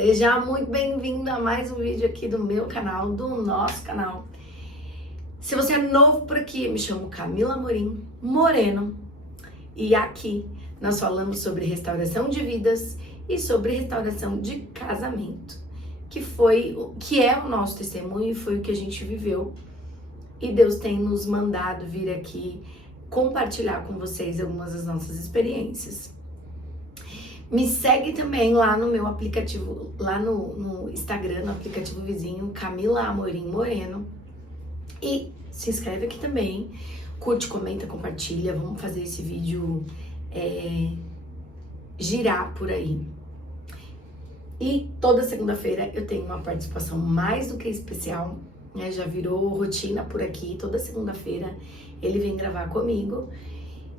Seja muito bem-vindo a mais um vídeo aqui do meu canal, do nosso canal. Se você é novo por aqui, eu me chamo Camila Amorim Moreno e aqui nós falamos sobre restauração de vidas e sobre restauração de casamento, que é o nosso testemunho e foi o que a gente viveu. E Deus tem nos mandado vir aqui compartilhar com vocês algumas das nossas experiências. Me segue também lá no meu aplicativo, lá no Instagram, no aplicativo vizinho, Camila Amorim Moreno. E se inscreve aqui também, curte, comenta, compartilha, vamos fazer esse vídeo girar por aí. E toda segunda-feira eu tenho uma participação mais do que especial, né? Já virou rotina por aqui, toda segunda-feira ele vem gravar comigo.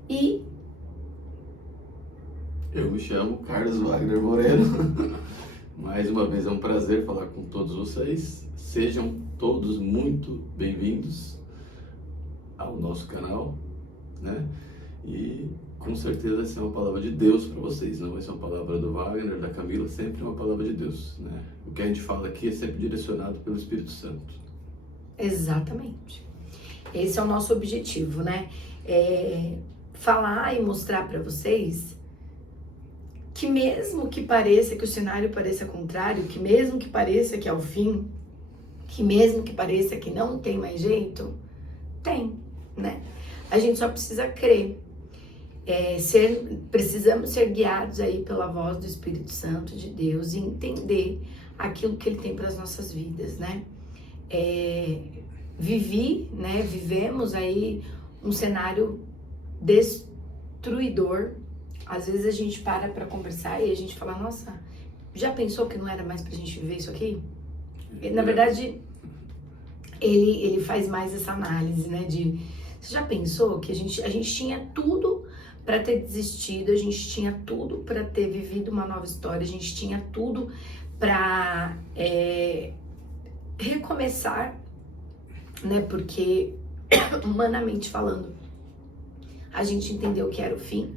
E eu me chamo Carlos Wagner Moreno. Mais uma vez é um prazer falar com todos vocês. Sejam todos muito bem-vindos ao nosso canal, né? E com certeza essa é uma palavra de Deus para vocês. Não vai ser uma palavra do Wagner, da Camila, sempre é uma palavra de Deus, né? O que a gente fala aqui é sempre direcionado pelo Espírito Santo. Exatamente. Esse é o nosso objetivo, né? Falar e mostrar para vocês que mesmo que pareça que o cenário pareça contrário, que mesmo que pareça que é o fim, que mesmo que pareça que não tem mais jeito, tem, né? A gente só precisa crer. Precisamos ser guiados aí pela voz do Espírito Santo de Deus e entender aquilo que Ele tem para as nossas vidas, né? Vivemos aí um cenário destruidor. Às vezes a gente para conversar e a gente fala, nossa, já pensou que não era mais pra gente viver isso aqui? Na verdade, ele faz mais essa análise, né? Você já pensou que a gente tinha tudo para ter desistido, a gente tinha tudo para ter vivido uma nova história, a gente tinha tudo para recomeçar, né? Porque, humanamente falando, a gente entendeu que era o fim.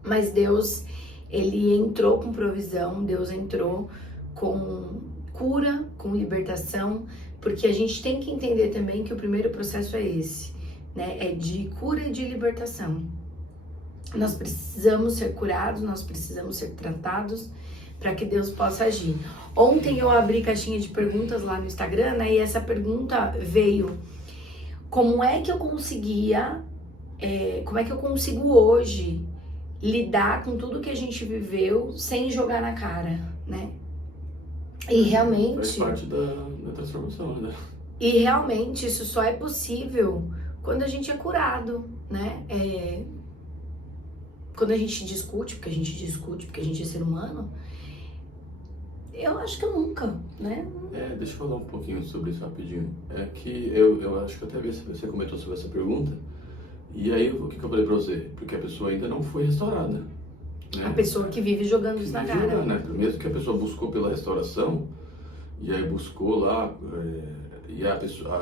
Mas Deus, Ele entrou com provisão, Deus entrou com cura, com libertação, porque a gente tem que entender também que o primeiro processo é esse, né? É de cura e de libertação. Nós precisamos ser curados, nós precisamos ser tratados para que Deus possa agir. Ontem eu abri caixinha de perguntas lá no Instagram, né? E essa pergunta veio: como é que eu conseguia, como é que eu consigo hoje lidar com tudo que a gente viveu sem jogar na cara, né? E realmente... Faz parte da transformação, né? E realmente isso só é possível quando a gente é curado, né? Quando a gente discute, porque a gente é ser humano, eu acho que eu nunca, né? Deixa eu falar um pouquinho sobre isso rapidinho. É que eu acho que até você comentou sobre essa pergunta. E aí, o que eu falei pra você? Porque a pessoa ainda não foi restaurada, né? A pessoa que vive jogando isso na cara. Né? Mesmo que a pessoa buscou pela restauração, e aí buscou lá, e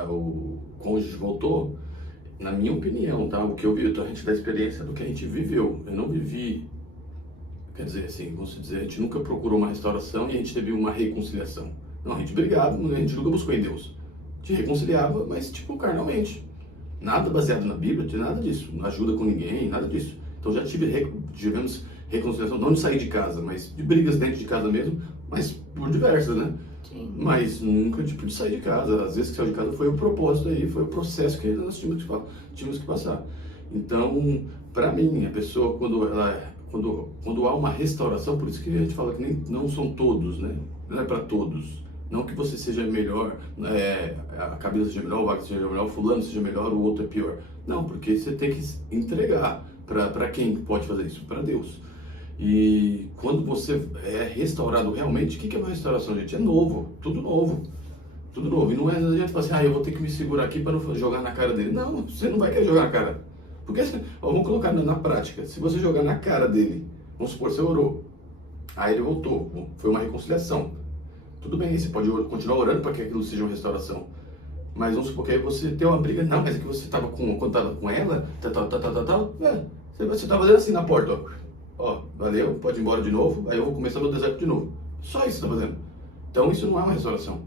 o cônjuge voltou, na minha opinião, tá? O que eu vi, a gente dá experiência do que a gente viveu. Eu não vivi, quer dizer assim, vamos dizer, a gente nunca procurou uma restauração e a gente teve uma reconciliação. Não, a gente brigava, a gente nunca buscou em Deus. A gente reconciliava, mas tipo, carnalmente. Nada baseado na Bíblia, de nada disso, não ajuda com ninguém, nada disso. Então já tivemos reconciliação, não de sair de casa, mas de brigas dentro de casa mesmo, mas por diversas, né? Sim. Mas nunca tipo de sair de casa. Às vezes que saiu de casa foi o propósito aí, foi o processo que nós tínhamos que passar. Então, para mim, a pessoa quando há uma restauração, por isso que a gente fala que não são todos, né? Não é para todos. Não que você seja melhor, a Camila seja melhor, o Wagner seja melhor, o fulano seja melhor, o outro é pior. Não, porque você tem que entregar para quem pode fazer isso? Para Deus. E quando você é restaurado realmente, o que é uma restauração, gente? É novo, tudo novo. Tudo novo. E não é a gente falar assim, eu vou ter que me segurar aqui para não jogar na cara dele. Não, você não vai querer jogar na cara. Porque, vamos colocar na prática, se você jogar na cara dele, vamos supor, você orou, aí ele voltou, foi uma reconciliação. Tudo bem, você pode continuar orando para que aquilo seja uma restauração. Mas vamos supor que aí você tem uma briga. Não, mas é que você estava quando estava com ela, você estava fazendo assim na porta, ó, valeu, pode ir embora de novo, aí eu vou começar no deserto de novo. Só isso que está fazendo. Então isso não é uma restauração.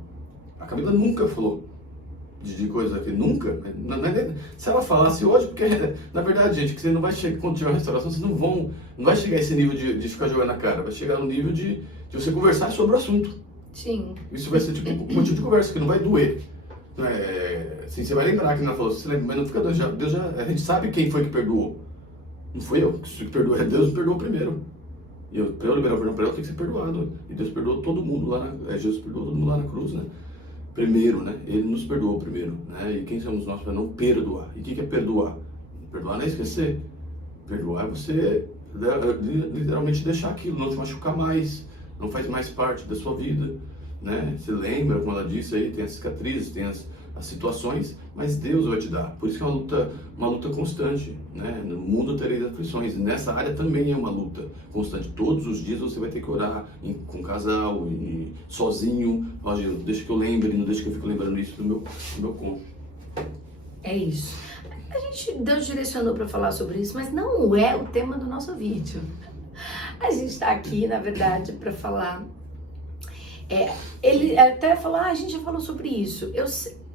A Camila nunca falou de coisa aqui, nunca. Se ela falasse hoje, porque na verdade, gente, que você não vai chegar, quando tiver uma restauração, vocês não vai chegar a esse nível de ficar jogando na cara, vai chegar no nível de você conversar sobre o assunto. Sim. Isso vai ser tipo um motivo de conversa, que não vai doer. Assim, você vai lembrar que ela falou, você lembra, mas não fica doendo, Deus já, a gente sabe quem foi que perdoou. Não fui eu que perdoou, Deus me perdoou primeiro. E para eu liberar o perdão para ela, eu tenho que ser perdoado. E Deus perdoou todo mundo lá, Jesus perdoou todo mundo lá na cruz, né? Primeiro, né? Ele nos perdoou primeiro, né? E quem somos nós para não perdoar? E o que é perdoar? Perdoar não é esquecer. Perdoar é você literalmente deixar aquilo, não te machucar mais, não faz mais parte da sua vida, né? Você lembra, como ela disse aí, tem as cicatrizes, tem as situações, mas Deus vai te dar. Por isso que é uma luta constante, né? No mundo tereis aflições. Nessa área também é uma luta constante. Todos os dias você vai ter que orar com casal, sozinho. Não deixa que eu lembre, não deixa que eu fique lembrando isso do meu cônjuge. É isso. Deus direcionou para falar sobre isso, mas não é o tema do nosso vídeo. A gente está aqui, na verdade, para falar. Ele até falou, a gente já falou sobre isso.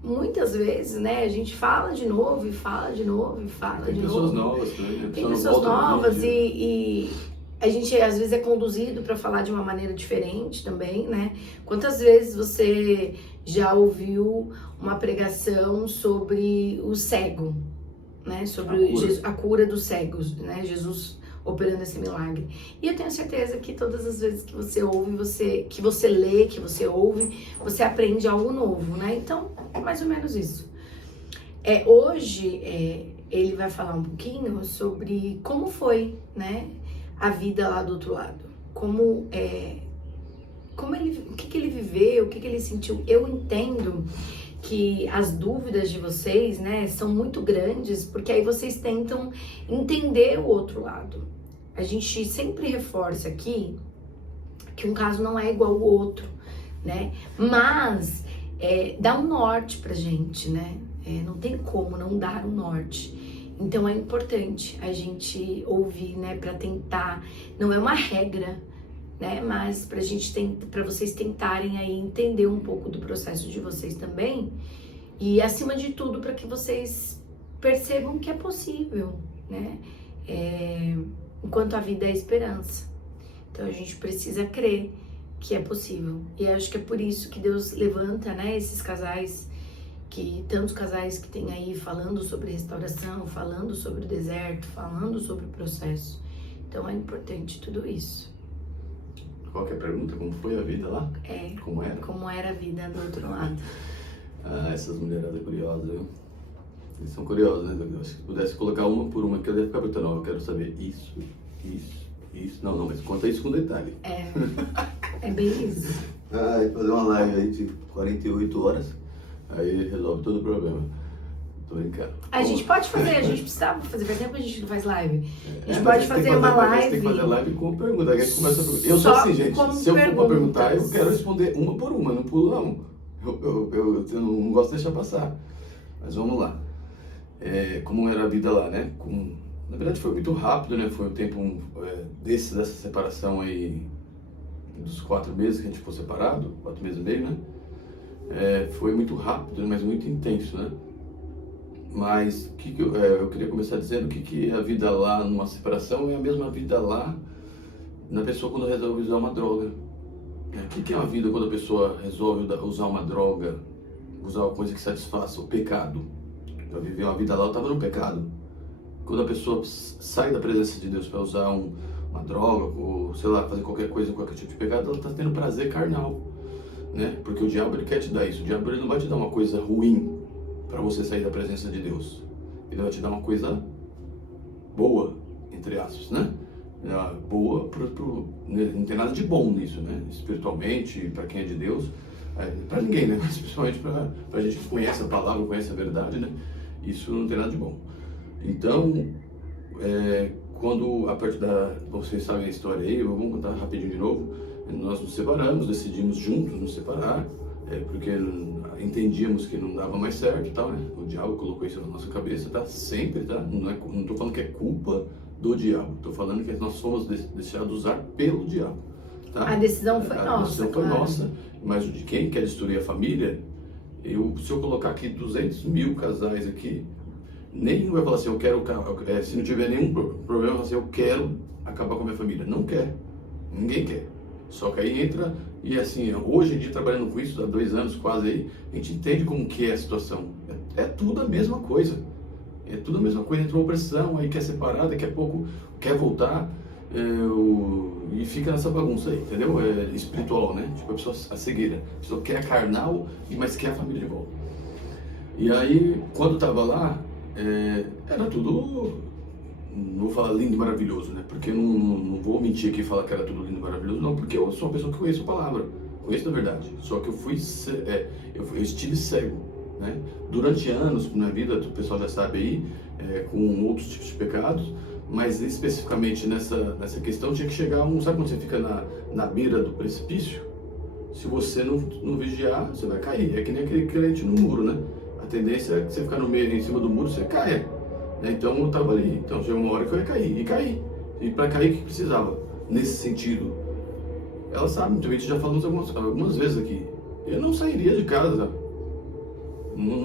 Muitas vezes, né, a gente fala de novo e fala de novo e fala de novo. Tem pessoas novas também. Tem pessoas novas e a gente às vezes é conduzido para falar de uma maneira diferente também, né? Quantas vezes você já ouviu uma pregação sobre o cego, né? Sobre a cura dos cegos, né? Jesus operando esse milagre. E eu tenho certeza que todas as vezes que você ouve, que você lê, que você ouve, você aprende algo novo, né? Então, é mais ou menos isso. Hoje, ele vai falar um pouquinho sobre como foi, né, a vida lá do outro lado. O que ele viveu, o que ele sentiu. Eu entendo que as dúvidas de vocês, né, são muito grandes, porque aí vocês tentam entender o outro lado. A gente sempre reforça aqui que um caso não é igual ao outro, né? Mas dá um norte pra gente, né? Não tem como não dar um norte. Então é importante a gente ouvir, né? Pra tentar, não é uma regra, né? Mas para vocês tentarem aí entender um pouco do processo de vocês também. E acima de tudo, para que vocês percebam que é possível, né? Enquanto a vida é esperança. Então a gente precisa crer que é possível. E acho que é por isso que Deus levanta, né, esses casais, tantos casais que tem aí falando sobre restauração, falando sobre o deserto, falando sobre o processo. Então é importante tudo isso. Qual que é a pergunta? Como foi a vida lá? Como era? Como era a vida do outro lado. Essas mulheradas curiosas, viu? Eles são curiosos, né? Se pudesse colocar uma por uma, que eu ia ficar perguntando, eu quero saber isso. Não, mas conta isso com detalhe. É bem isso. Fazer uma live aí de 48 horas, aí resolve todo o problema. Tô brincando. A gente pode fazer, a gente precisava fazer, faz tempo que a gente não faz live. A gente pode fazer uma live. Tem que fazer live com pergunta. A gente começa a perguntar. Eu sou assim, gente. Se eu for pra perguntar, eu quero responder uma por uma, não pulo não. Eu não gosto de deixar passar. Mas vamos lá. Como era a vida lá, né? Na verdade foi muito rápido, né? Foi um tempo dessa separação aí, dos 4 meses que a gente ficou separado, 4 meses e meio, né? Foi muito rápido, mas muito intenso, né? Mas eu queria começar dizendo que a vida lá numa separação é a mesma vida lá na pessoa quando resolve usar uma droga. O que é uma vida quando a pessoa resolve usar uma droga, usar uma coisa que satisfaça o pecado? Eu vivi uma vida lá, eu estava no pecado. Quando a pessoa sai da presença de Deus para usar uma droga, ou sei lá, fazer qualquer coisa, qualquer tipo de pecado, ela está tendo prazer carnal, né? Porque o diabo, ele quer te dar isso. O diabo, ele não vai te dar uma coisa ruim para você sair da presença de Deus. Ele vai te dar uma coisa boa, entre aspas, né? Boa, não tem nada de bom nisso, né? Espiritualmente, para quem é de Deus, para ninguém, né? Mas principalmente para a gente que conhece a palavra, conhece a verdade, né? Isso não tem nada de bom. Então, quando a partir vocês sabem a história aí, vamos contar rapidinho de novo. Nós nos separamos, decidimos juntos nos separar, porque entendíamos que não dava mais certo e tal, né? O diabo colocou isso na nossa cabeça, tá? Sempre, tá? Não estou falando que é culpa do diabo, estou falando que nós somos deixados usar pelo diabo. Tá? A decisão foi A nossa, decisão foi claro. nossa, mas de quem quer destruir a família, se eu colocar aqui 200 mil casais aqui, nenhum vai falar assim, eu quero, se não tiver nenhum problema, vai falar assim, eu quero acabar com a minha família. Não quer, ninguém quer. Só que aí entra, e assim, hoje em dia trabalhando com isso, há 2 anos quase aí, a gente entende como que é a situação. É tudo a mesma coisa. É tudo a mesma coisa, entrou opressão, aí quer separar, daqui a pouco quer voltar, e fica nessa bagunça aí, entendeu? É espiritual, né? Tipo, a cegueira. A pessoa quer a carnal, mas quer a família de volta. E aí, quando tava lá, era tudo, não vou falar lindo e maravilhoso, né? Porque eu não vou mentir aqui e falar que era tudo lindo e maravilhoso, não, porque eu sou uma pessoa que conhece a palavra, conheço a verdade. Só que eu estive cego, né? Durante anos na vida, o pessoal já sabe aí, com outros tipos de pecados, mas especificamente nessa questão tinha que chegar sabe quando você fica na beira do precipício? Se você não vigiar, você vai cair. É que nem aquele crente no muro, né? A tendência é que você ficar no meio, em cima do muro, você caia. Né? Então eu estava ali. Então chegou uma hora que eu ia cair. E caí. E para cair, o que precisava? Nesse sentido. Ela sabe muito bem, a gente já falamos algumas vezes aqui. Eu não sairia de casa.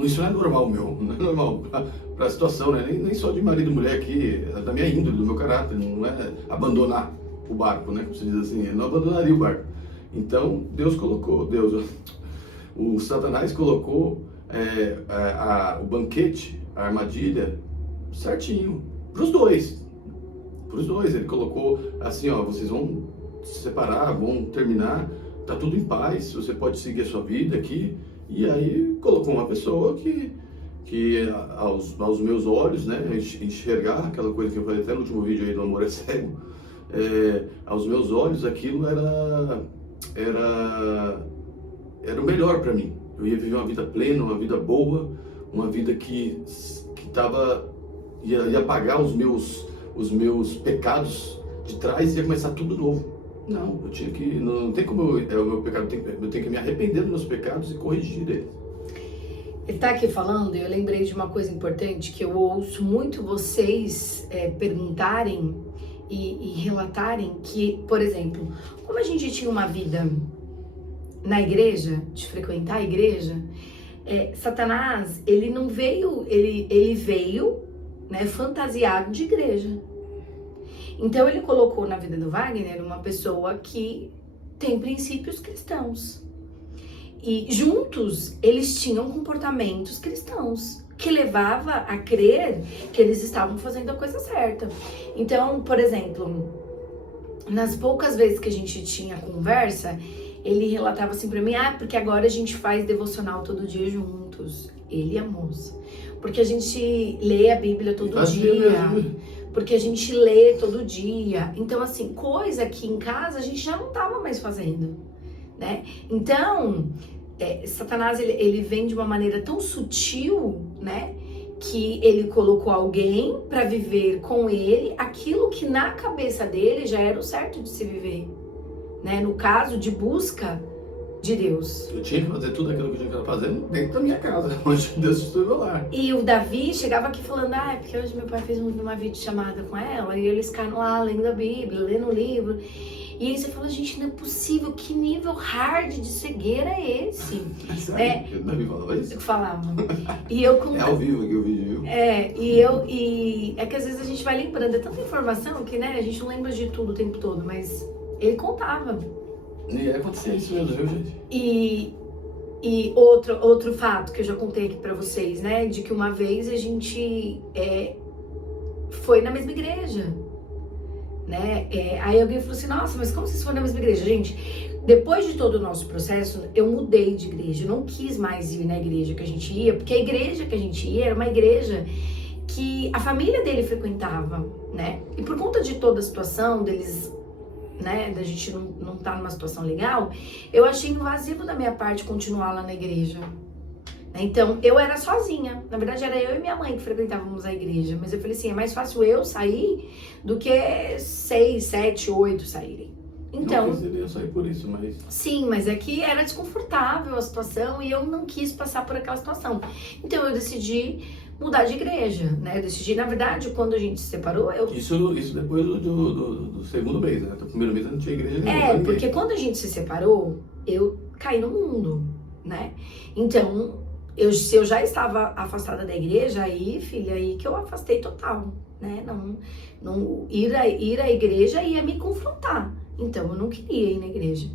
Isso não é normal, não é normal para a situação, né? Nem só de marido e mulher aqui, é da minha índole, do meu caráter. Não é abandonar o barco, né? Como se diz assim, eu não abandonaria o barco. Então, o Satanás colocou o banquete, a armadilha, certinho, para os dois. Ele colocou assim, ó, vocês vão se separar, vão terminar, tá tudo em paz, você pode seguir a sua vida aqui. E aí colocou uma pessoa que aos meus olhos, né, enxergar aquela coisa que eu falei até no último vídeo aí do Amor é Cego, aos meus olhos aquilo era o melhor para mim. Eu ia viver uma vida plena, uma vida boa, uma vida que ia apagar os meus pecados de trás e ia começar tudo novo. Não, não tem como o meu pecado, eu tenho que me arrepender dos meus pecados e corrigir eles. Ele está aqui falando, e eu lembrei de uma coisa importante que eu ouço muito vocês perguntarem e relatarem que, por exemplo, como a gente tinha uma vida na igreja, de frequentar a igreja, Satanás, ele não veio, ele veio, né, fantasiado de igreja. Então ele colocou na vida do Wagner uma pessoa que tem princípios cristãos. E juntos eles tinham comportamentos cristãos, que levava a crer que eles estavam fazendo a coisa certa. Então, por exemplo, nas poucas vezes que a gente tinha conversa, ele relatava assim pra mim, porque agora a gente faz devocional todo dia juntos, ele e a moça. Porque a gente lê a Bíblia todo dia. Porque a gente lê todo dia. Então, assim, coisa que em casa a gente já não estava mais fazendo, né? Então, Satanás, ele vem de uma maneira tão sutil, né? Que ele colocou alguém para viver com ele aquilo que na cabeça dele já era o certo de se viver, né? No caso de busca de Deus. Eu tinha que fazer tudo aquilo que eu tinha que fazer dentro da minha casa, onde Deus esteve lá. E o Davi chegava aqui falando, porque hoje meu pai fez uma videochamada com ela, e eles ficaram lá lendo a Bíblia, lendo o livro. E aí você fala, gente, não é possível, que nível hard de cegueira é esse? Sério? O Davi falava isso? Eu falava. E eu com... É ao vivo aqui o vídeo, viu? E é que às vezes a gente vai lembrando, é tanta informação que, né, a gente não lembra de tudo o tempo todo, mas ele contava. E acontecia isso mesmo, viu, gente? E outro fato que eu já contei aqui pra vocês, né? De que uma vez a gente foi na mesma igreja, né? Aí alguém falou assim, nossa, mas como vocês foram na mesma igreja? Gente, depois de todo o nosso processo, eu mudei de igreja. Eu não quis mais ir na igreja que a gente ia, porque a igreja que a gente ia era uma igreja que a família dele frequentava, né? E por conta de toda a situação deles, né, da gente não tá numa situação legal, eu achei invasivo da minha parte continuar lá na igreja. Então, eu era sozinha. Na verdade, era eu e minha mãe que frequentávamos a igreja. Mas eu falei assim, é mais fácil eu sair do que 6, 7, 8 saírem. Então, não quis sair por isso, mas... Sim, mas é que era desconfortável a situação e eu não quis passar por aquela situação. Então, eu decidi mudar de igreja, né? Eu decidi, na verdade, quando a gente se separou, Isso depois do segundo mês, né? Do primeiro mês eu não tinha igreja nenhuma. Porque quando a gente se separou, eu caí no mundo, né? Então, se eu já estava afastada da igreja, aí, filha, aí que eu afastei total, né? Não ir à igreja ia me confrontar. Então, eu não queria ir na igreja.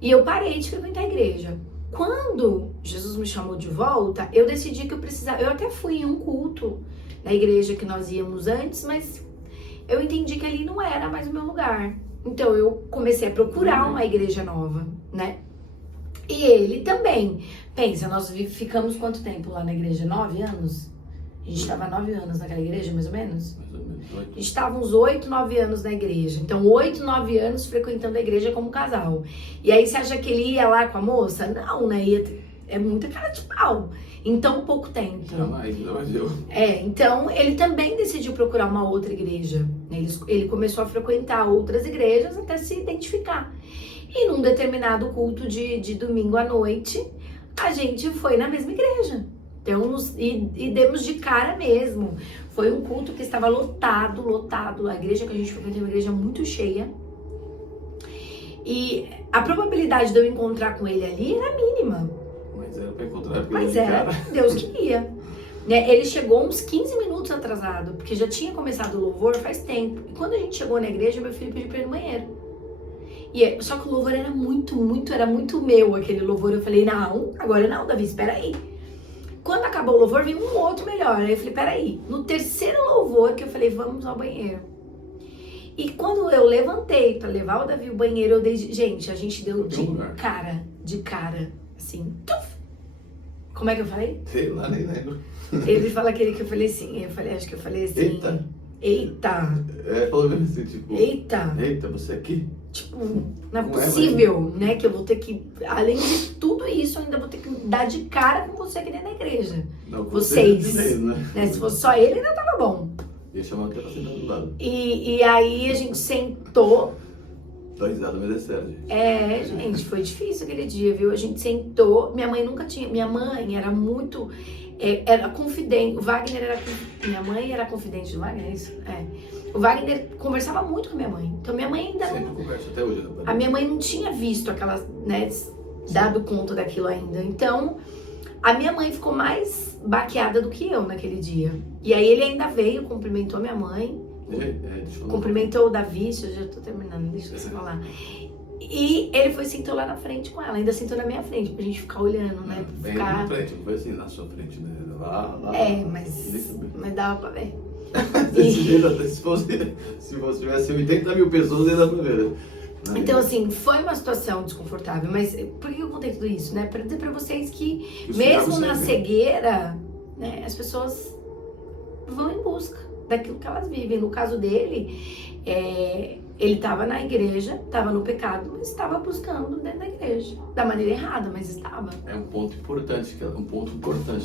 E eu parei de frequentar a igreja. Quando Jesus me chamou de volta, eu decidi que eu precisava... Eu até fui em um culto na igreja que nós íamos antes, mas eu entendi que ali não era mais o meu lugar. Então, eu comecei a procurar uma igreja nova, né? E ele também. Pensa, nós ficamos quanto tempo lá na igreja? 9 anos? A gente estava 9 anos naquela igreja, mais ou menos? Mais ou menos 8. A gente estava uns 8, 9 anos na igreja. Então, 8, 9 anos frequentando a igreja como casal. E aí, você acha que ele ia lá com a moça? Não, né? É muita cara de pau. Em tão pouco tempo. Jamais eu. Então, ele também decidiu procurar uma outra igreja. Ele começou a frequentar outras igrejas até se identificar. E num determinado culto de domingo à noite, a gente foi na mesma igreja. Então, e demos de cara mesmo. Foi um culto que estava lotado. A igreja que a gente frequentou é uma igreja muito cheia. E a probabilidade de eu encontrar com ele ali era mínima. Mas era pra encontrar. Mas era, Deus queria. Né? Ele chegou uns 15 minutos atrasado, porque já tinha começado o louvor faz tempo. E quando a gente chegou na igreja, meu filho pediu pra ir no banheiro. Só que o louvor era muito meu, aquele louvor. Eu falei, não, agora não, Davi, espera aí. Quando acabou o louvor, veio um outro melhor. Aí eu falei, peraí. No terceiro louvor que eu falei, vamos ao banheiro. E quando eu levantei pra levar o Davi ao banheiro, gente, a gente deu de cara, assim. Tuf! Como é que eu falei? Sei lá, nem lembro. Ele fala aquele que eu falei assim, acho que eu falei assim. Eita. Falou mesmo assim, tipo. Eita, você aqui? Tipo, não é possível, né? Que eu vou ter que, além de tudo isso, eu ainda vou ter que dar de cara com você aqui dentro da igreja. Não, vocês. Mesmo, né? Se fosse só ele, ainda tava bom. Ia chamar até pra sentar do lado. E aí a gente sentou. Tô risada, mas é sério, gente. Gente, foi difícil aquele dia, viu? A gente sentou. Minha mãe nunca tinha. Minha mãe era muito. Era confidente. O Wagner era. Minha mãe era confidente do Wagner, é isso? O Wagner conversava muito com a minha mãe. Então minha mãe ainda sempre conversa até hoje. A minha mãe não tinha visto aquelas, né, dado conta daquilo ainda. Então, a minha mãe ficou mais baqueada do que eu naquele dia. E aí ele ainda veio, cumprimentou minha mãe. Cumprimentou o Davi, eu já tô terminando, deixa eu falar. E ele foi sentou lá na frente com ela, ainda sentou na minha frente, pra gente ficar olhando, né? Bem na frente, não foi assim na sua frente, né? Lá. Mas dava pra ver. Se você tivesse 80 mil pessoas, ia dar pra ver. Então, assim, foi uma situação desconfortável, mas por que eu contei tudo isso, né? Pra dizer pra vocês que, mesmo na cegueira, né, as pessoas vão em busca daquilo que elas vivem. No caso dele, ele estava na igreja, estava no pecado, mas estava buscando dentro da igreja. Da maneira errada, mas estava. É um ponto importante,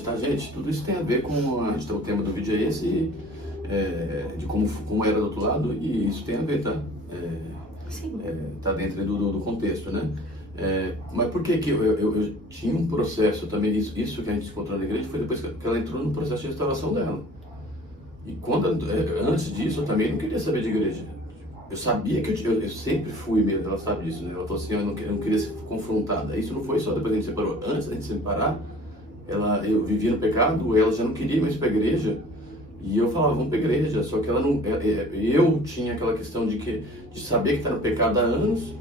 tá, gente? Tudo isso tem a ver com o tema do vídeo é esse, de como era do outro lado, e isso tem a ver, tá? Sim. Tá dentro do contexto, né? Mas por que eu tinha um processo também, isso que a gente encontrou na igreja foi depois que ela entrou no processo de restauração dela. E antes disso, eu também não queria saber de igreja. Eu sabia que eu sempre fui mesmo, ela sabe disso, né? Ela falou assim, eu não queria ser confrontada. Isso não foi só depois que a gente separou. Antes da gente se separar, eu vivia no pecado, ela já não queria mais ir pra igreja. E eu falava, vamos pra igreja. Só que ela não... eu tinha aquela questão de saber que tá no pecado há anos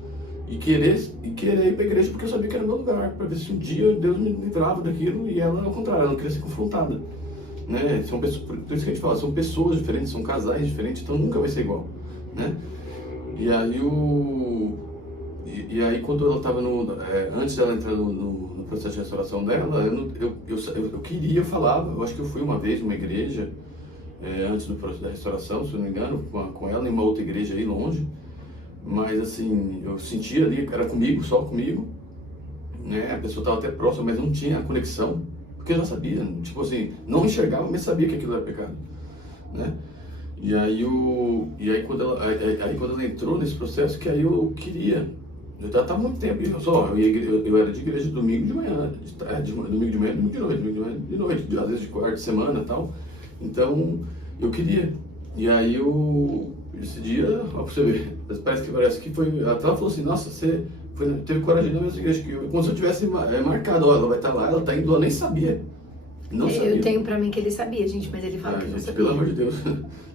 e querer ir pra igreja porque eu sabia que era o meu lugar. Pra ver se um dia Deus me livrava daquilo, e ela, ao contrário, ela não queria ser confrontada. Né? Por isso que a gente fala, são pessoas diferentes, são casais diferentes, então nunca vai ser igual, né? E aí quando ela estava antes dela entrar no processo de restauração dela, eu queria falar, eu acho que eu fui uma vez numa igreja, antes do processo da restauração, se eu não me engano, com ela em uma outra igreja aí longe, mas assim, eu sentia ali, era comigo, só comigo, né? A pessoa estava até próxima, mas não tinha conexão, porque eu já sabia, tipo assim, não enxergava, mas sabia que aquilo era pecado, né? E aí quando ela entrou nesse processo, que aí eu queria Eu estava há muito tempo, eu era de igreja domingo de manhã, domingo de manhã, domingo de noite, domingo de noite, às vezes de quarta, de semana e tal. Então, eu queria. E aí, esse dia, ó, pra você ver, parece que foi, ela falou assim, nossa, você teve coragem de ir na mesma igreja que eu, como se eu tivesse marcado, ó, ela vai estar lá, ela está indo, eu nem sabia. Não sabia. Eu tenho pra mim que ele sabia, gente, mas ele fala que não gente, sabia. pelo amor de Deus.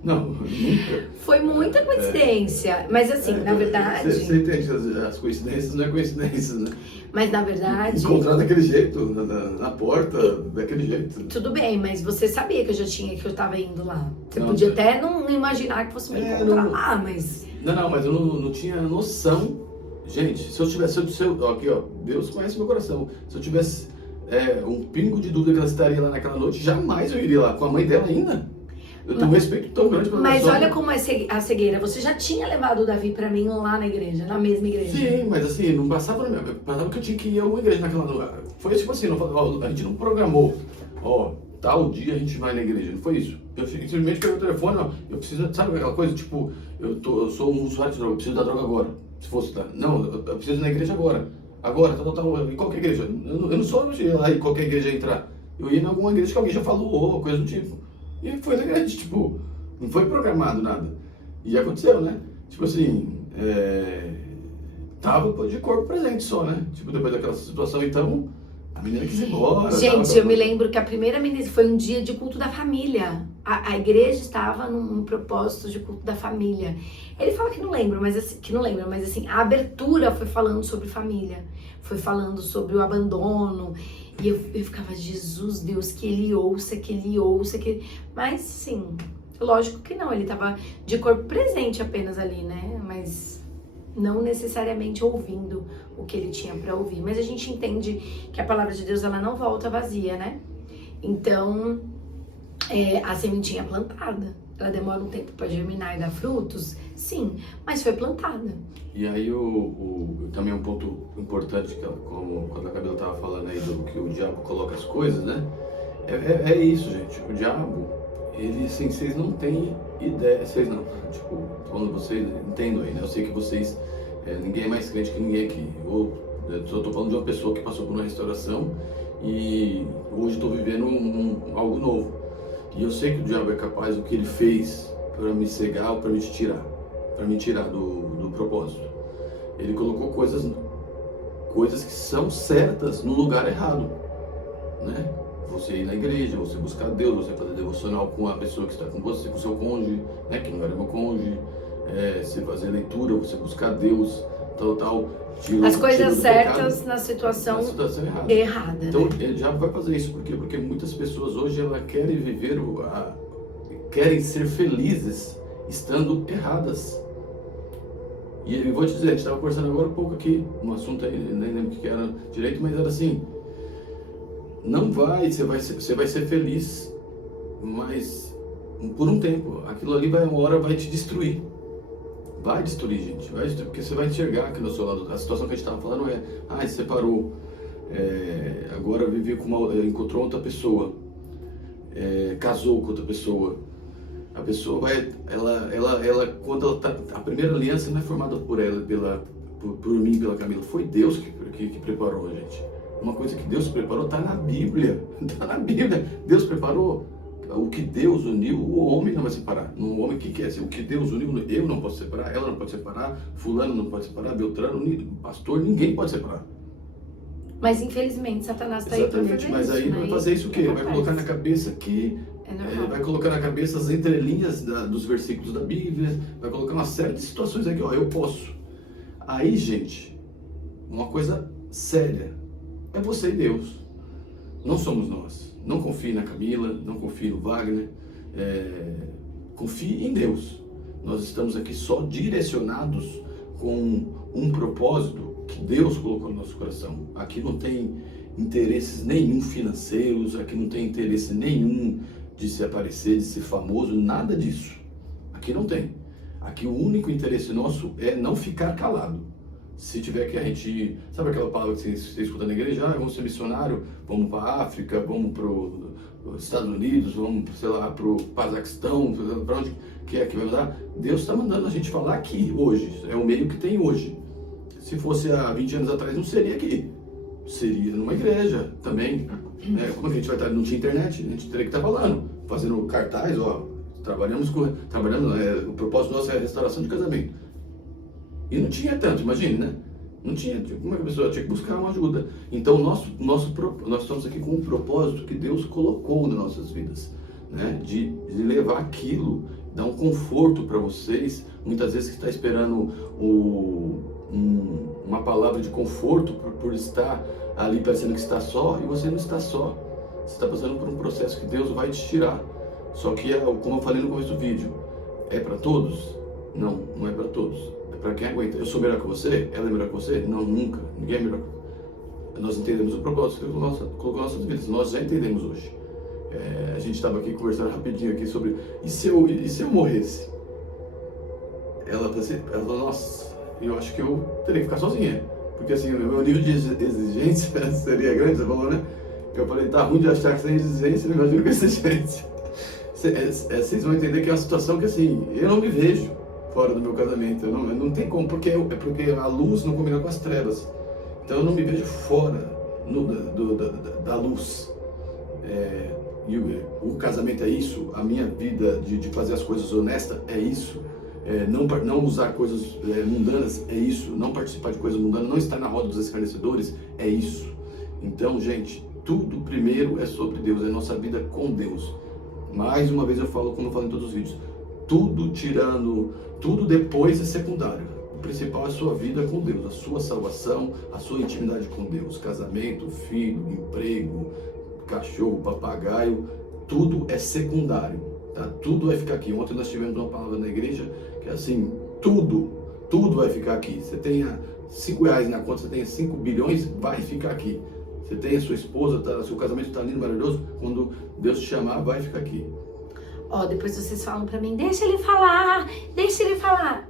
Não, nunca. Foi muita coincidência, mas assim, na verdade... Você entende, as coincidências não é coincidência, né? Mas na verdade... Encontrar daquele jeito, na porta, daquele jeito. Tudo bem, mas você sabia que eu tava indo lá. Você Não, podia até não imaginar que fosse me encontrar lá, mas... Não, mas eu não tinha noção. Gente, se eu tivesse... aqui, ó, Deus conhece meu coração. Se eu tivesse um pingo de dúvida que ela estaria lá naquela noite, jamais eu iria lá. Com a mãe dela ainda. Eu tenho um respeito tão grande pela Mas pessoa. olha como é a cegueira. Você já tinha levado o Davi pra mim lá na igreja, na mesma igreja. Sim, mas assim, não passava na minha... Passava que eu tinha que ir a uma igreja naquela... Foi tipo assim, a gente não programou. Ó, tal dia a gente vai na igreja. Não foi isso. Eu simplesmente peguei o telefone, ó, eu preciso... Sabe aquela coisa? Tipo, eu sou um usuário de droga, eu preciso da droga agora. Se fosse... Não, eu preciso ir na igreja agora. Agora, tal. Em qualquer igreja. Eu não sou de ir lá em qualquer igreja entrar. Eu ia em alguma igreja que alguém já falou, coisa do tipo. E foi na igreja, tipo... Não foi programado nada. E aconteceu, né? Tipo assim, tava de corpo presente só, né? Tipo, depois daquela situação, então, a menina quis ir embora. Gente, eu me lembro que a primeira menina foi um dia de culto da família. A igreja estava num propósito de culto da família. Ele fala que não lembra, mas assim, a abertura foi falando sobre família. Foi falando sobre o abandono. E eu ficava, Jesus, Deus, que ele ouça. Mas, sim, lógico que não. Ele estava de corpo presente apenas ali, né? Mas não necessariamente ouvindo o que ele tinha para ouvir. Mas a gente entende que a palavra de Deus, ela não volta vazia, né? Então, a sementinha plantada. Ela demora um tempo para germinar e dar frutos? Sim, mas foi plantada. E aí, também um ponto importante, como quando a Camila estava falando aí do que o diabo coloca as coisas, né? É isso, gente. O diabo, ele, assim, vocês não têm ideia, vocês não, tipo, quando vocês entendam aí, né? Eu sei que vocês, ninguém é mais crente que ninguém aqui. Eu tô falando de uma pessoa que passou por uma restauração e hoje estou vivendo algo novo. E eu sei que o diabo é capaz do que ele fez para me cegar ou para me tirar do propósito. Ele colocou coisas que são certas no lugar errado, né? Você ir na igreja, você buscar Deus, você fazer devocional com a pessoa que está com você, com o seu cônjuge, né? Que não era meu cônjuge, você fazer leitura, você buscar Deus, tal. As coisas certas na situação errada. Então, né? Ele já vai fazer isso. Por quê? Porque muitas pessoas hoje elas querem viver, querem ser felizes estando erradas. E eu vou te dizer, a gente estava conversando agora um pouco aqui, um assunto aí, nem lembro o que era direito, mas era assim, você vai ser feliz, mas por um tempo, aquilo ali uma hora vai te destruir. Vai destruir, gente, porque você vai enxergar aqui no seu lado. A situação que a gente estava falando separou, agora encontrou outra pessoa, casou com outra pessoa. A pessoa quando ela tá, a primeira aliança não é formada por ela, por mim, pela Camila, foi Deus que preparou a gente. Uma coisa que Deus preparou está na Bíblia, Deus preparou. O que Deus uniu, o homem não vai separar. O homem que quer ser, o que Deus uniu, eu não posso separar, ela não pode separar, fulano não pode separar, Beltrano, pastor, ninguém pode separar. Mas infelizmente Satanás está aí para fazer mas aí vai fazer isso o quê? Vai colocar na cabeça que vai colocar na cabeça as entrelinhas dos versículos da Bíblia, vai colocar uma série de situações aqui, ó, eu posso. Aí, gente, uma coisa séria, é você e Deus, não somos nós. Não confie na Camila, não confie no Wagner, confie em Deus. Nós estamos aqui só direcionados com um propósito que Deus colocou no nosso coração. Aqui não tem interesses nenhum financeiros, aqui não tem interesse nenhum de se aparecer, de ser famoso, nada disso. Aqui não tem. Aqui o único interesse nosso é não ficar calado. Se tiver que a gente... Sabe aquela palavra que você escuta na igreja? Vamos ser missionário, vamos para a África, vamos para os Estados Unidos, vamos, sei lá, para o Pazaquistão, para onde que vai mandar? Deus está mandando a gente falar aqui, hoje. É o meio que tem hoje. Se fosse há 20 anos atrás, não seria aqui. Seria numa igreja também. Como é que a gente vai estar? Não tinha internet, a gente teria que estar falando, fazendo cartaz, ó. Trabalhamos, o propósito nosso é a restauração de casamento. E não tinha tanto, imagine, né? Não tinha, como é que a pessoa tinha que buscar uma ajuda? Então, nós estamos aqui com um propósito que Deus colocou nas nossas vidas, né? De levar aquilo, dar um conforto para vocês, muitas vezes que está esperando uma palavra de conforto por estar ali parecendo que está só, e você não está só. Você está passando por um processo que Deus vai te tirar. Só que, como eu falei no começo do vídeo, é para todos? Não, não é para todos. É para quem aguenta. Eu sou melhor que você? Ela é melhor que você? Não, nunca. Ninguém é melhor que você. Nós entendemos o propósito que Deus colocou nas nossas vidas. Nós já entendemos hoje. A gente estava aqui conversando rapidinho aqui sobre... E se eu morresse? Ela falou, nossa, eu acho que eu teria que ficar sozinha. Porque assim, o meu nível de exigência seria grande, você falou, né? Eu falei, tá ruim de achar que você tem exigência, não imagino com exigência. Vocês vão entender que é uma situação que assim, eu não me vejo fora do meu casamento, eu não tem como, porque a luz não combina com as trevas, então eu não me vejo fora da luz. E o casamento é isso, a minha vida de fazer as coisas honestas é isso, não usar coisas mundanas é isso, não participar de coisas mundanas, não estar na roda dos escarnecedores é isso. Então, gente, tudo primeiro é sobre Deus, é nossa vida com Deus. Mais uma vez eu falo, como eu falo em todos os vídeos, tudo depois é secundário. O principal é a sua vida com Deus, a sua salvação, a sua intimidade com Deus, casamento, filho, emprego, cachorro, papagaio, tudo é secundário, tá? Tudo vai ficar aqui. Ontem nós tivemos uma palavra na igreja que é assim, tudo vai ficar aqui. Você tenha R$5 na conta, você tenha 5 bilhões, vai ficar aqui. Você tem a sua esposa, seu casamento está lindo, maravilhoso, quando Deus te chamar, vai ficar aqui. Depois vocês falam pra mim, deixa ele falar.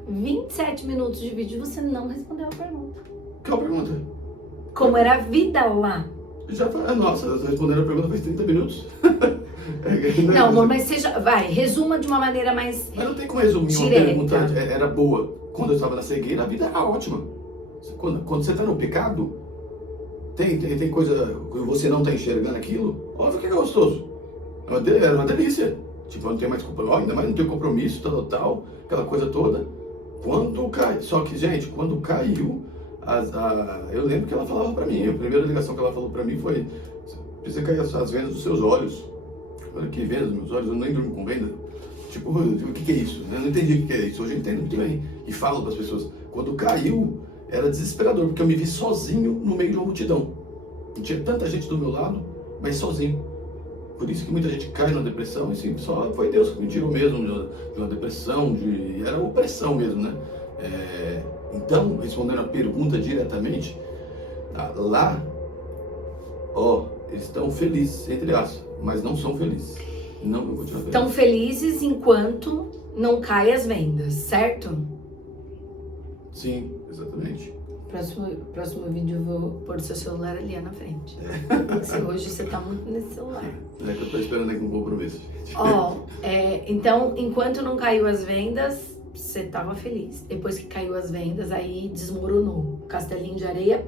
27 minutos de vídeo, você não respondeu a pergunta. Qual pergunta? Como era a vida lá? Nossa, respondendo a pergunta faz 30 minutos. Não, amor, mas resuma de uma maneira mais Mas não tem como resumir direta. Uma pergunta, era boa. Quando eu estava na cegueira, a vida era ótima. Quando você está no pecado, tem coisa que você não está enxergando aquilo, óbvio que é gostoso. Era uma delícia. Tipo, eu não tenho mais compromisso, ainda mais não tenho compromisso, tal, aquela coisa toda. Quando cai, só que, gente, quando caiu, eu lembro que ela falava pra mim, a primeira ligação que ela falou pra mim foi: precisa cair as vendas dos seus olhos. Eu falei, que vendas dos meus olhos? Eu nem durmo com venda. Tipo, o que é isso? Eu não entendi o que é isso, hoje eu entendo muito bem. E falo para as pessoas, quando caiu, era desesperador, porque eu me vi sozinho no meio de uma multidão. Não tinha tanta gente do meu lado, mas sozinho. Por isso que muita gente cai na depressão, e sim, só foi Deus que me tirou mesmo de uma depressão, era opressão mesmo, né? Então, respondendo a pergunta diretamente, lá, eles estão felizes, entre aspas, mas não são felizes. Não vou continuar felizes. Estão felizes enquanto não caem as vendas, certo? Sim, exatamente. Próximo vídeo eu vou pôr seu celular ali na frente. Hoje você tá muito nesse celular. É que eu tô esperando aí com compromisso, gente. Então, enquanto não caiu as vendas, você tava feliz. Depois que caiu as vendas, aí desmoronou. O castelinho de areia,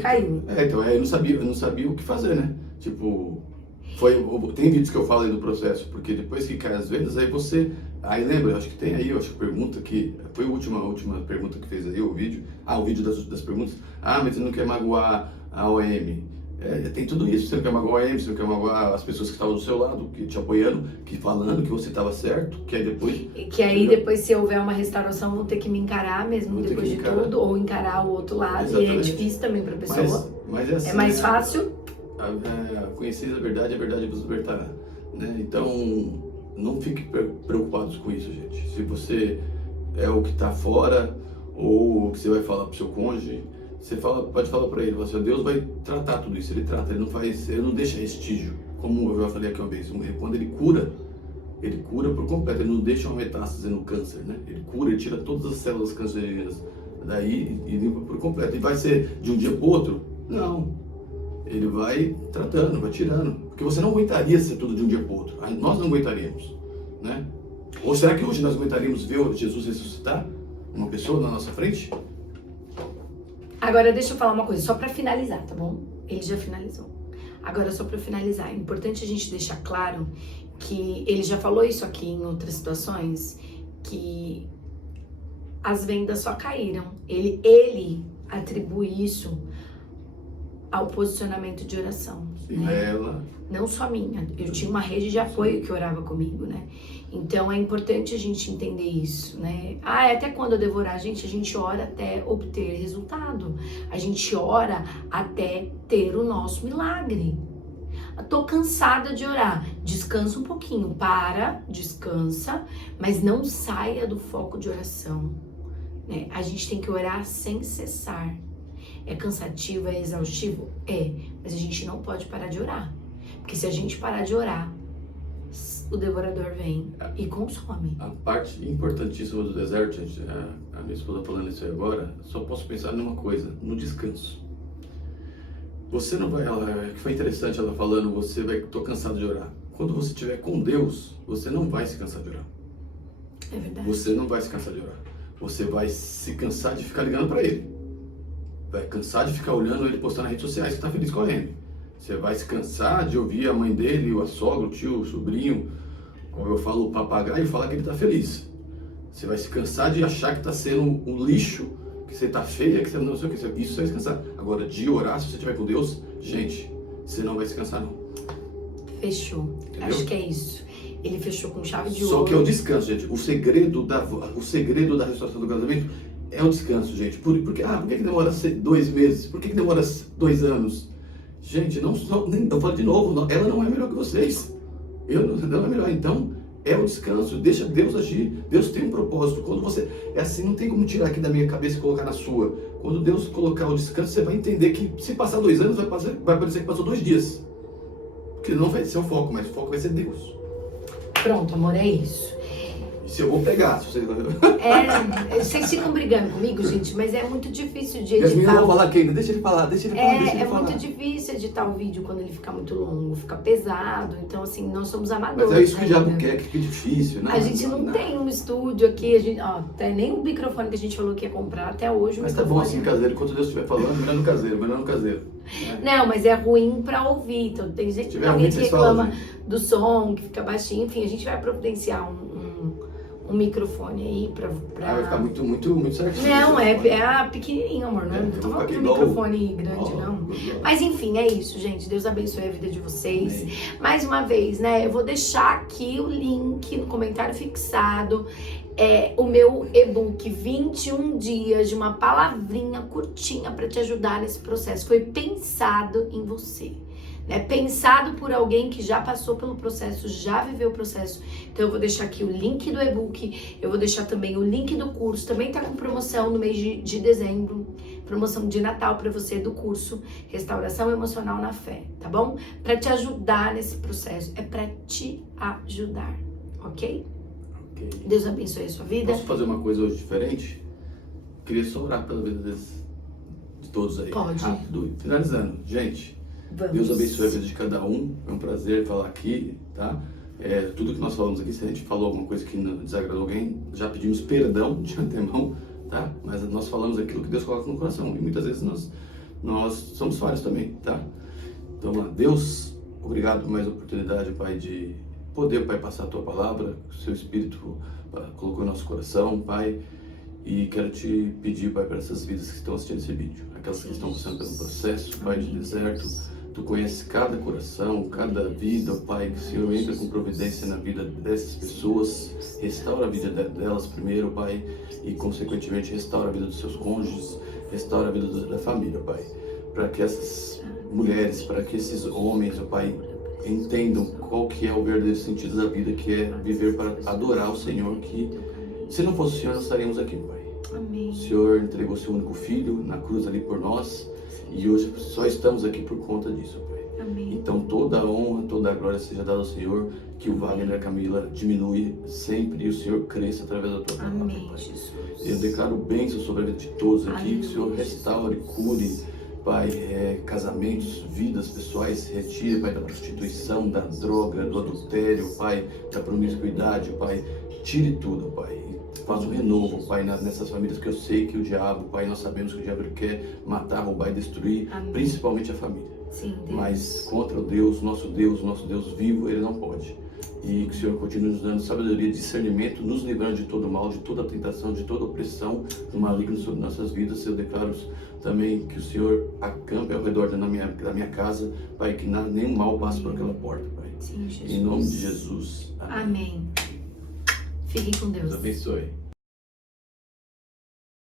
caiu. Então, eu não sabia o que fazer, né? Tipo, tem vídeos que eu falo aí do processo, porque depois que cai as vendas, aí lembra, acho que tem aí, pergunta que, foi a última pergunta que fez aí, o vídeo das perguntas, mas você não quer magoar a OM, tem tudo isso, você não quer magoar a OM, você não quer magoar as pessoas que estavam do seu lado, que te apoiando, que falando que você estava certo, que aí depois, se houver uma restauração, vão ter que me encarar mesmo, depois de tudo, ou encarar o outro lado. Exatamente. E é difícil também pra pessoa, mas assim, é mais fácil. Conheceis a verdade vos libertará, né? Então, não fique preocupados com isso, gente. Se você é o que está fora, ou o que você vai falar para o seu cônjuge, pode falar para ele, Deus vai tratar tudo isso, ele trata, ele não deixa vestígio, como eu já falei aqui uma vez, quando ele cura por completo, ele não deixa uma metástase no câncer, né? Ele cura, ele tira todas as células cancerígenas daí e limpa por completo. E vai ser de um dia para o outro? Não. Ele vai tratando, vai tirando. Porque você não aguentaria ser tudo de um dia para o outro. Nós não aguentaríamos, né? Ou será que hoje nós aguentaríamos ver Jesus ressuscitar uma pessoa na nossa frente? Agora deixa eu falar uma coisa, só pra finalizar, tá bom? Ele já finalizou. Agora só pra finalizar, é importante a gente deixar claro que ele já falou isso aqui em outras situações, que as vendas só caíram. Ele atribui isso ao posicionamento de oração. Sim, né? ela. Não só minha, eu tinha uma rede de apoio que orava comigo, né? Então é importante a gente entender isso, né? Até quando eu devorar, a gente ora até obter resultado. A gente ora até ter o nosso milagre. Eu tô cansada de orar. Descansa um pouquinho, descansa, mas não saia do foco de oração, né? A gente tem que orar sem cessar. É cansativo, é exaustivo? Mas a gente não pode parar de orar. Porque se a gente parar de orar, o devorador vem e consome. A parte importantíssima do deserto, gente, a minha esposa falando isso aí agora, só posso pensar numa coisa, no descanso. Você não vai, que foi interessante ela falando, tô cansado de orar. Quando você estiver com Deus, você não vai se cansar de orar. É verdade. Você não vai se cansar de orar. Você vai se cansar de ficar ligando para Ele. Vai cansar de ficar olhando ele postando nas redes sociais que tá feliz correndo. Você vai se cansar de ouvir a mãe dele, a sogra, o tio, o sobrinho, como eu falo, o papagaio, falar que ele tá feliz. Você vai se cansar de achar que tá sendo um lixo, que você tá feia, que você não sei o que. Isso você vai se cansar. Agora, de orar, se você estiver com Deus, gente, você não vai se cansar não. Fechou. Entendeu? Acho que é isso. Ele fechou com chave de ouro. Só que é o descanso, gente. O segredo da restauração do casamento é o descanso, gente. Por que demora 2 meses? Por que demora 2 anos? Gente, eu falo de novo, ela não é melhor que vocês. Ela não é melhor. Então, é o descanso. Deixa Deus agir. Deus tem um propósito. Quando você... É assim, não tem como tirar aqui da minha cabeça e colocar na sua. Quando Deus colocar o descanso, você vai entender que se passar 2 anos, vai parecer que passou 2 dias. Porque não vai ser o foco, mas o foco vai ser Deus. Pronto, amor, é isso. Se eu vou pegar, se você... Vocês ficam brigando comigo, gente, mas é muito difícil de editar. As meninas vão falar aqui ainda, deixa ele falar. É muito difícil editar o vídeo quando ele fica muito longo, fica pesado. Então, assim, nós somos amadores. Mas é isso que o diabo quer, que fica difícil, né? A gente não tem um estúdio aqui, até nem o microfone que a gente falou que ia comprar até hoje. Mas tá bom assim, caseiro, enquanto Deus estiver falando, melhor no caseiro. Não, mas é ruim pra ouvir. Então, tem gente que reclama do som, que fica baixinho. Enfim, a gente vai providenciar um microfone aí pra... Vai ficar muito certinho. Não, é pequenininho, amor. Não tô falando de um microfone grande, não. Mas enfim, é isso, gente. Deus abençoe a vida de vocês. Amém. Mais uma vez, né? Eu vou deixar aqui o link no comentário fixado. O meu e-book 21 dias de uma palavrinha curtinha pra te ajudar nesse processo. Foi pensado em você. Pensado por alguém que já passou pelo processo, já viveu o processo. Então eu vou deixar aqui o link do e-book, eu vou deixar também o link do curso, também tá com promoção no mês de dezembro, promoção de Natal para você do curso Restauração Emocional na Fé, tá bom? Para te ajudar nesse processo, é para te ajudar, ok? Deus abençoe a sua vida. Posso fazer uma coisa hoje diferente? Queria só orar pela vida de todos aí. Pode. Rápido. Finalizando, gente. Vamos. Deus abençoe a vida de cada um. É um prazer falar aqui, tá? Tudo que nós falamos aqui, se a gente falou alguma coisa que não desagradou alguém, já pedimos perdão de antemão, tá? Mas nós falamos aquilo que Deus coloca no coração. E muitas vezes nós somos falhos também, tá? Então, Deus, obrigado por mais oportunidade, Pai, de poder, Pai, passar a Tua palavra, o Seu Espírito colocou em nosso coração, Pai. E quero te pedir, Pai, para essas vidas que estão assistindo esse vídeo, aquelas que estão passando pelo processo, Pai, de deserto. Tu conheces cada coração, cada vida, Pai, que o Senhor entra com providência na vida dessas pessoas, restaura a vida delas primeiro, Pai, e consequentemente restaura a vida dos seus cônjuges, restaura a vida da família, Pai, para que essas mulheres, para que esses homens, Pai, entendam qual que é o verdadeiro sentido da vida, que é viver para adorar o Senhor, que se não fosse o Senhor, nós estaríamos aqui, Pai. Amém. O Senhor entregou seu único filho na cruz ali por nós, e hoje só estamos aqui por conta disso, Pai. Amém. Então toda a honra, toda a glória seja dada ao Senhor, que o Wagner e a Camila diminui sempre e o Senhor cresça através da tua palavra, Amém, Pai. Jesus. Eu declaro bênção sobre a vida de todos aqui, Aleluia. que o Senhor restaure, cure, Pai, casamentos, vidas pessoais se retire, Pai, da prostituição, da droga, do adultério, Pai, da promiscuidade, Pai, tire tudo, Pai, e faz um renovo, Pai, nessas famílias que eu sei que o diabo, Pai, nós sabemos que o diabo quer matar, roubar e destruir, Amém. Principalmente a família. Sim, Deus. Mas contra o Deus, nosso Deus vivo, ele não pode. E que o Senhor continue nos dando sabedoria, discernimento, nos livrando de todo mal, de toda tentação, de toda opressão do maligno sobre nossas vidas. Eu declaro também que o Senhor acampe ao redor da minha casa, Pai, que nada, nenhum mal passe por aquela porta, Pai. Sim, Jesus. Em nome de Jesus. Amém. Fiquem com Deus. Deus abençoe.